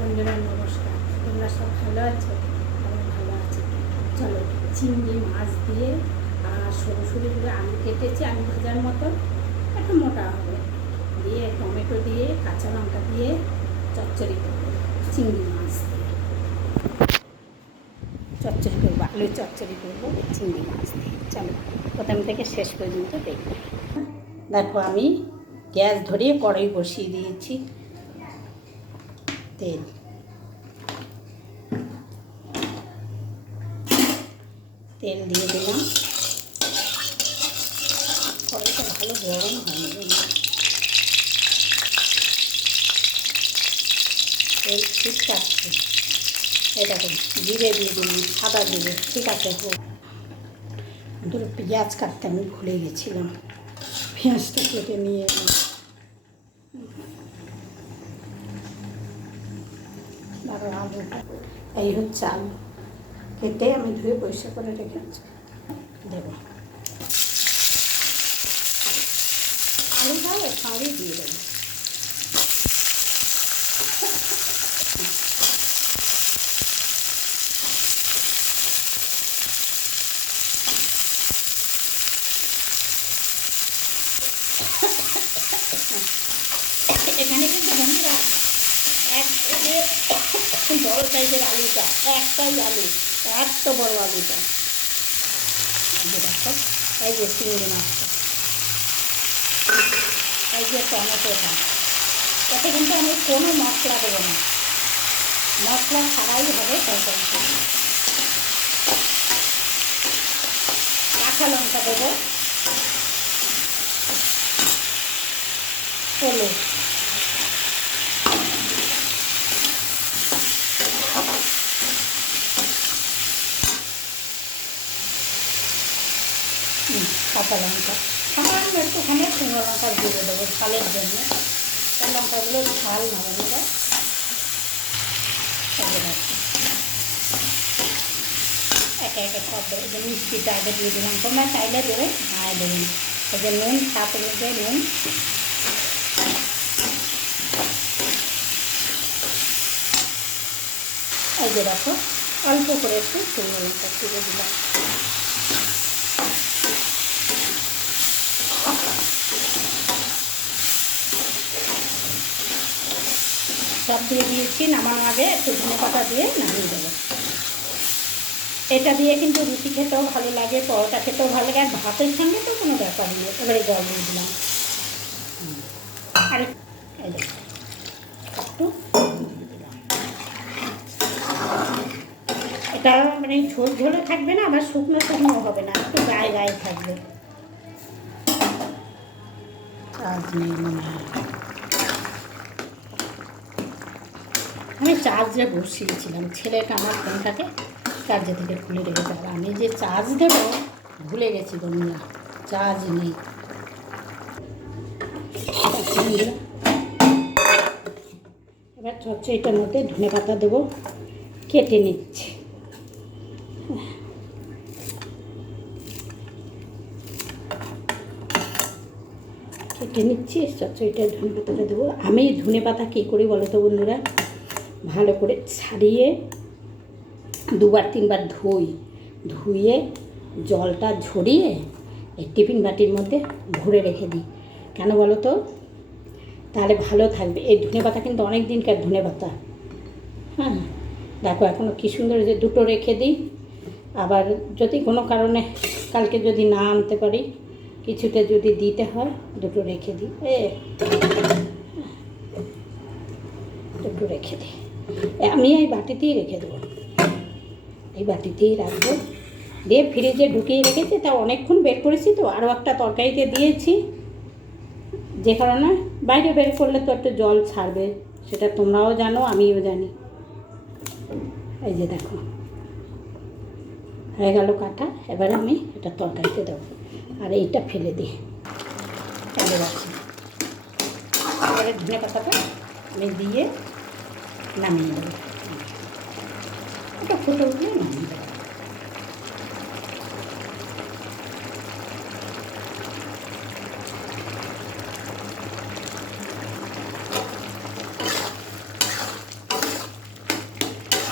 বন্ধুরা নমস্কার, তোমরা সব ভালো আছো? আমি ভালো আছি। চলো, চিংড়ি মাছ দিয়ে আর সরু সরু করে আলু কেটেছি, আলু ভাজার মতন, একটু মোটা হবে, দিয়ে টমেটো দিয়ে কাঁচা লঙ্কা দিয়ে চচ্চড়ি করবো। চিংড়ি মাছ দিয়ে চচ্চড়ি করবো, আলু চচ্চড়ি করবো চিংড়ি মাছ দিয়ে। চলো প্রথম থেকে শেষ পর্যন্ত দেখবে। দেখো, আমি গ্যাস ধরিয়ে কড়াই বসিয়ে দিয়েছি। তেল দিয়ে দিলাম। কড়াইটা ভালো গরম হয়নি, তেল ঠিক থাকছে। এটা জিরে দিয়ে দিলাম, সাদা জিরে। ঠিক আছে, হোক। দুটো পেঁয়াজ কাটতে আমি ভুলে গেছিলাম, পেঁয়াজটা কেটে নিয়ে এলাম। আরও আলুটা, এই হচ্ছে আলু কেটে আমি ধুয়ে পরিষ্কার করে রেখেছি, দেবো। আলুটাও এর সঙ্গেই দিয়ে দেবো। এখানে কিন্তু বন্ধুরা বড় সাইজের আলুটা, একটাই আলু, এত বড় আলুটা। দেখো, এই যে চিংড়ি মাছটা, এই যে টমেটোটা, তাতে কিন্তু আমি কোনো মশলা দেবো না, মশলা ছাড়াই হবে তরকারিটা। কাঁচা লঙ্কা দেবো, হলুদ, কাঁচা লঙ্কা, সামান্য একটুখানি শুকনো লঙ্কা দিয়ে দেবো ঝালের জন্য। এই লঙ্কাগুলো ঝাল না বন্ধুরা। একে একে সব দেবো। যে মিষ্টিটা আগে দিয়ে দিলাম, তোমরা চাইলে দেবে, না দেবেন। এই যে নুন, স্বাদ অনুযায়ী নুন, এই যে দেখো অল্প করে একটু শুকনো লঙ্কা তুলে দিলাম। সব দিয়ে দিয়েছি, নামানোর আগে একটু ধনেপাতা দিয়ে নামিয়ে দেবো। এটা দিয়ে কিন্তু রুটি খেতেও ভালো লাগে, পরোটা খেতেও ভালো লাগে, আর ভাতের সঙ্গে তো কোনো ব্যাপারই নেই। এবারে জল দিয়ে দিলাম। আর একটু এটা মানে ঝোল ঝোলে থাকবে না, আবার শুকনো শুকনো হবে না, একটু গায়ে গায়ে থাকবে। চার্জ নেই মনে হয়, আমি চার্জে বসিয়েছিলাম, ছেলেটা আমার ফোনটাকে চার্জে থেকে খুলে রেখেছে। আর আমি যে চার্জ দেবো ভুলে গেছি বন্ধুরা, চার্জ নেই। এবার চচ্চড়িটার মধ্যে ধনেপাতা দেবো, কেটে নিচ্ছি। কেটে নিচ্ছি, চচ্চড়িটা ধনেপাতাটা দেবো। আমি ধনেপাতা কী করি বলো তো বন্ধুরা, ভালো করে ছাড়িয়ে দুবার তিনবার ধুয়ে জলটা ঝরিয়ে এই টিফিন বাটির মধ্যে ভরে রেখে দিই। কেন বলো তো, তাহলে ভালো থাকবে। এই ধনেপাতা কিন্তু অনেক দিনকার ধনেপাতা। হ্যাঁ, দেখো এখনও কী সুন্দর, যে দুটো রেখে দিই। আবার যদি কোনো কারণে কালকে যদি না আনতে পারি, কিছুতে যদি দিতে হয়, দুটো রেখে দিই। দুটো রেখে দিই, আমি এই বাটিতেই রেখে দেবো, এই বাটিতেই রাখবো। দিয়ে ফ্রিজে ঢুকিয়ে রেখেছি, তা অনেকক্ষণ বের করেছি তো, আরও একটা তরকারিতে দিয়েছি, যে কারণে বাইরে বের করলে তো একটু জল ছাড়বে, সেটা তোমরাও জানো, আমিও জানি। এই যে দেখো হয়ে গেল কাটা। এবারে আমি এটা তরকারিতে দেবো, আর এইটা ফেলে দিই, ফেলে রাখি। এবারে ধনে পাতাটা আমি দিয়ে নামিয়ে দেবো, ওটা ফুটে উঠলে নামিয়ে দেবো।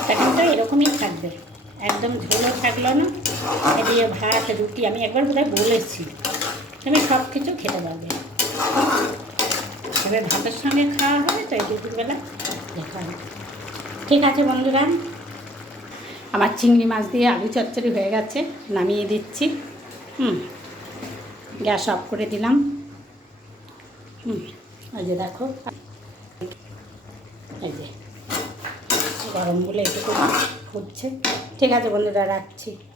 তরকারিটা এরকমই থাকবে, একদম ঝোলও থাকলো না। এ দিয়ে ভাত রুটি, আমি একবার বোধহয় বলেছি তুমি সব কিছু খেতে পারবে। এবার ভাতের সঙ্গে খাওয়া হবে, তো এই দুপুরবেলা দেখা হবে। ঠিক আছে বন্ধুরা, আমার চিংড়ি মাছ দিয়ে আলু চচ্চড়ি হয়ে গেছে, নামিয়ে দিচ্ছি। গ্যাস অফ করে দিলাম। এই যে দেখো, এই যে গরম বলে একটু হচ্ছে। ঠিক আছে বন্ধুরা, রাখছি।